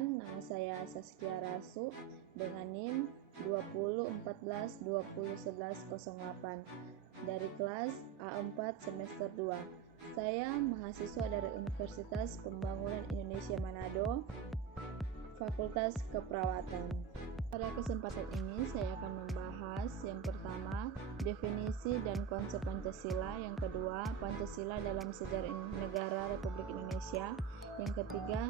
Perkenalkan, nama saya Saskia Rasu dengan NIM 2014201108 dari kelas A4 semester 2. Saya mahasiswa dari Universitas Pembangunan Indonesia Manado, Fakultas Keperawatan. Pada kesempatan ini saya akan membahas yang pertama, definisi dan konsep Pancasila, yang kedua, Pancasila dalam sejarah negara Republik Indonesia, yang ketiga,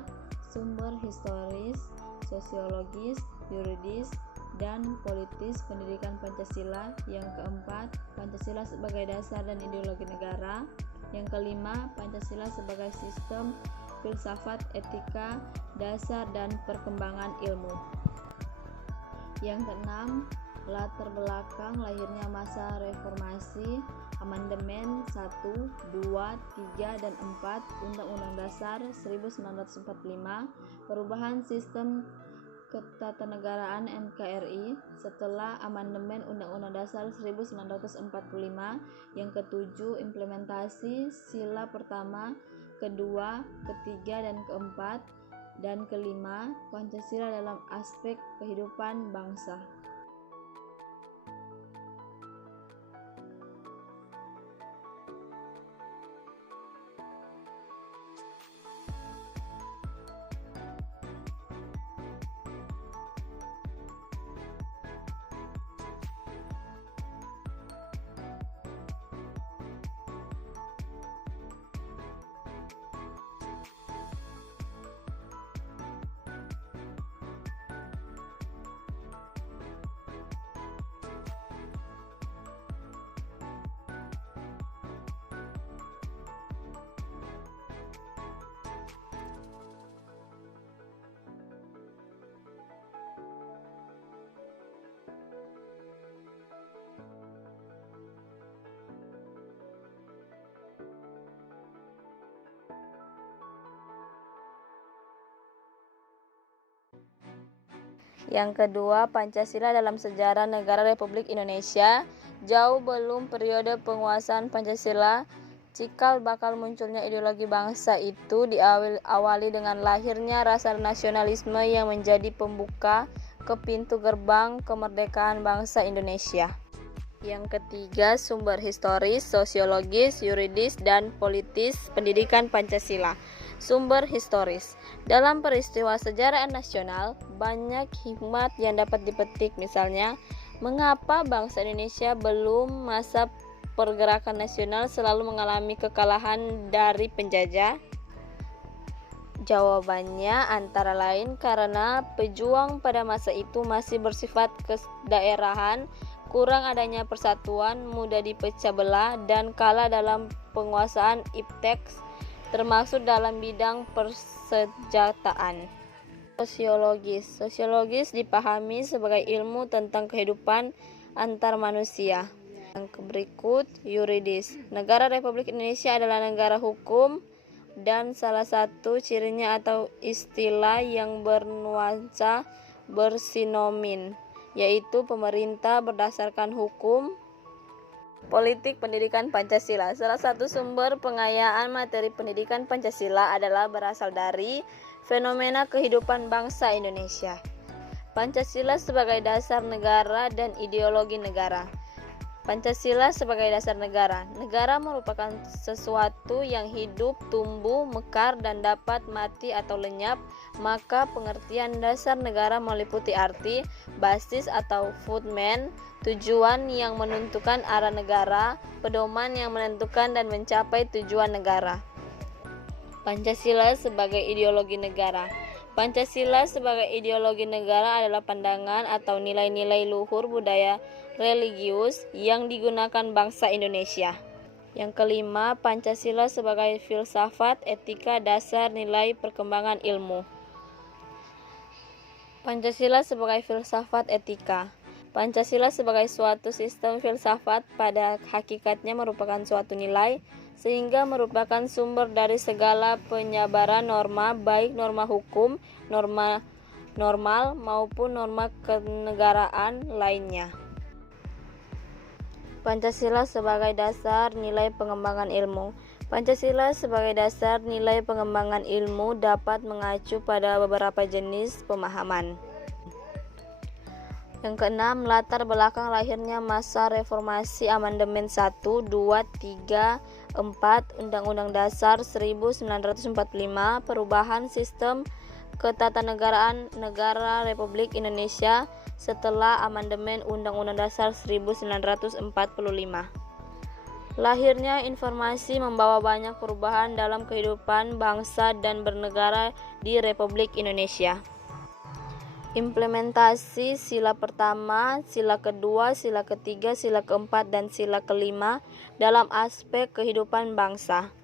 sumber historis, sosiologis, yuridis, dan politis pendidikan Pancasila, yang keempat, Pancasila sebagai dasar dan ideologi negara, yang kelima, Pancasila sebagai sistem filsafat, etika, dasar, dan perkembangan ilmu. Yang keenam, latar belakang lahirnya masa reformasi, amandemen 1, 2, 3, dan 4 Undang-Undang Dasar 1945, perubahan sistem ketatanegaraan NKRI setelah amandemen Undang-Undang Dasar 1945, yang ketujuh, implementasi sila pertama, kedua, ketiga, dan keempat, dan kelima, Pancasila dalam aspek kehidupan bangsa. Yang kedua, Pancasila dalam sejarah negara Republik Indonesia. Jauh belum periode penguasaan Pancasila, cikal bakal munculnya ideologi bangsa itu diawali dengan lahirnya rasa nasionalisme yang menjadi pembuka ke pintu gerbang kemerdekaan bangsa Indonesia. Yang ketiga, sumber historis, sosiologis, yuridis, dan politis pendidikan Pancasila. Sumber historis. Dalam peristiwa sejarah nasional, banyak hikmat yang dapat dipetik. Misalnya, mengapa bangsa Indonesia belum masa pergerakan nasional selalu mengalami kekalahan dari penjajah? Jawabannya antara lain karena pejuang pada masa itu masih bersifat kedaerahan, kurang adanya persatuan, mudah dipecah belah, dan kalah dalam penguasaan iptek, termasuk dalam bidang persenjataan. Sosiologis dipahami sebagai ilmu tentang kehidupan antar manusia. Yang berikut, yuridis. Negara Republik Indonesia adalah negara hukum, dan salah satu cirinya atau istilah yang bernuansa bersinonim, yaitu pemerintah berdasarkan hukum. Politik pendidikan Pancasila. Salah satu sumber pengayaan materi pendidikan Pancasila adalah berasal dari fenomena kehidupan bangsa Indonesia. Pancasila sebagai dasar negara dan ideologi negara. Pancasila sebagai dasar negara. Negara merupakan sesuatu yang hidup, tumbuh, mekar, dan dapat mati atau lenyap. Maka pengertian dasar negara meliputi arti, basis atau fundament, tujuan yang menentukan arah negara, pedoman yang menentukan dan mencapai tujuan negara. Pancasila sebagai ideologi negara. Pancasila sebagai ideologi negara adalah pandangan atau nilai-nilai luhur budaya religius yang digunakan bangsa Indonesia. Yang kelima, Pancasila sebagai filsafat, etika, dasar, nilai, perkembangan ilmu. Pancasila sebagai filsafat etika. Pancasila sebagai suatu sistem filsafat pada hakikatnya merupakan suatu nilai, sehingga merupakan sumber dari segala penyebaran norma, baik norma hukum, norma normal, maupun norma kenegaraan lainnya. Pancasila sebagai dasar nilai pengembangan ilmu. Pancasila sebagai dasar nilai pengembangan ilmu dapat mengacu pada beberapa jenis pemahaman. Yang keenam, latar belakang lahirnya masa reformasi amandemen 1, 2, 3, 4 Undang-Undang Dasar 1945, perubahan sistem ketatanegaraan negara Republik Indonesia setelah amandemen Undang-Undang Dasar 1945. Lahirnya informasi membawa banyak perubahan dalam kehidupan bangsa dan bernegara di Republik Indonesia. Implementasi sila pertama, sila kedua, sila ketiga, sila keempat, dan sila kelima dalam aspek kehidupan bangsa.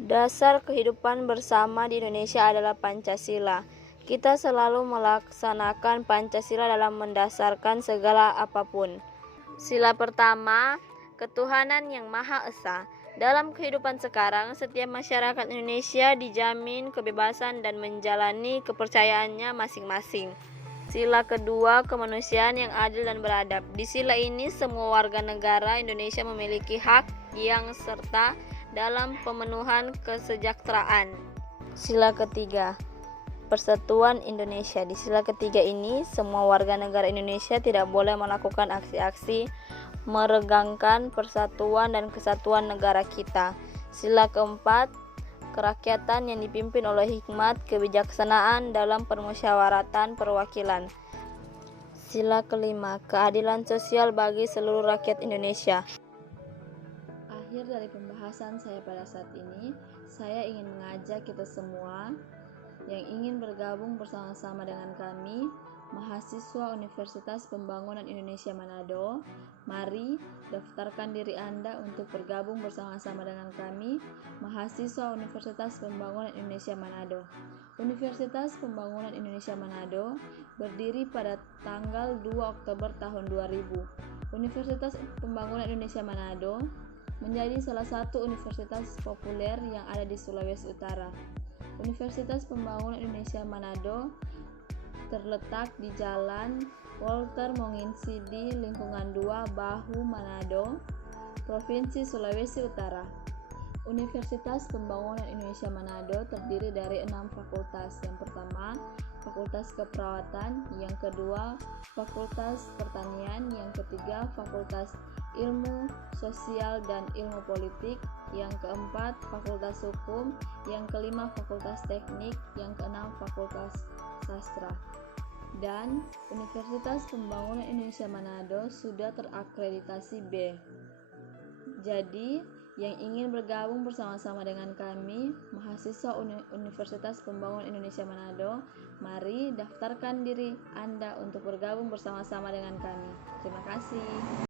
Dasar kehidupan bersama di Indonesia adalah Pancasila. Kita selalu melaksanakan Pancasila dalam mendasarkan segala apapun. Sila pertama, ketuhanan yang Maha Esa. Dalam kehidupan sekarang, setiap masyarakat Indonesia dijamin kebebasan dan menjalani kepercayaannya masing-masing. Sila kedua, kemanusiaan yang adil dan beradab. Di sila ini, semua warga negara Indonesia memiliki hak yang serta dalam pemenuhan kesejahteraan. Sila ketiga, Persatuan Indonesia. Di sila ketiga ini, semua warga negara Indonesia tidak boleh melakukan aksi-aksi meregangkan persatuan dan kesatuan negara kita. Sila keempat, kerakyatan yang dipimpin oleh hikmat kebijaksanaan dalam permusyawaratan perwakilan. Sila kelima, keadilan sosial bagi seluruh rakyat Indonesia. Akhir dari pembahasan saya pada saat ini, saya ingin mengajak kita semua yang ingin bergabung bersama-sama dengan kami, mahasiswa Universitas Pembangunan Indonesia Manado, mari daftarkan diri Anda untuk bergabung bersama-sama dengan kami, mahasiswa Universitas Pembangunan Indonesia Manado. Universitas Pembangunan Indonesia Manado berdiri pada tanggal 2 Oktober tahun 2000. Universitas Pembangunan Indonesia Manado menjadi salah satu universitas populer yang ada di Sulawesi Utara. Universitas Pembangunan Indonesia Manado terletak di Jalan Walter Monginsidi, lingkungan 2, Bahu, Manado, Provinsi Sulawesi Utara. Universitas Pembangunan Indonesia Manado terdiri dari 6 fakultas. Yang pertama, Fakultas Keperawatan, yang kedua, Fakultas Pertanian, yang ketiga, Fakultas Ilmu Sosial dan Ilmu Politik, yang keempat, Fakultas Hukum, yang kelima, Fakultas Teknik, yang keenam, Fakultas Sastra. Dan Universitas Pembangunan Indonesia Manado sudah terakreditasi B. Jadi, yang ingin bergabung bersama-sama dengan kami, mahasiswa Universitas Pembangunan Indonesia Manado, mari daftarkan diri Anda untuk bergabung bersama-sama dengan kami. Terima kasih.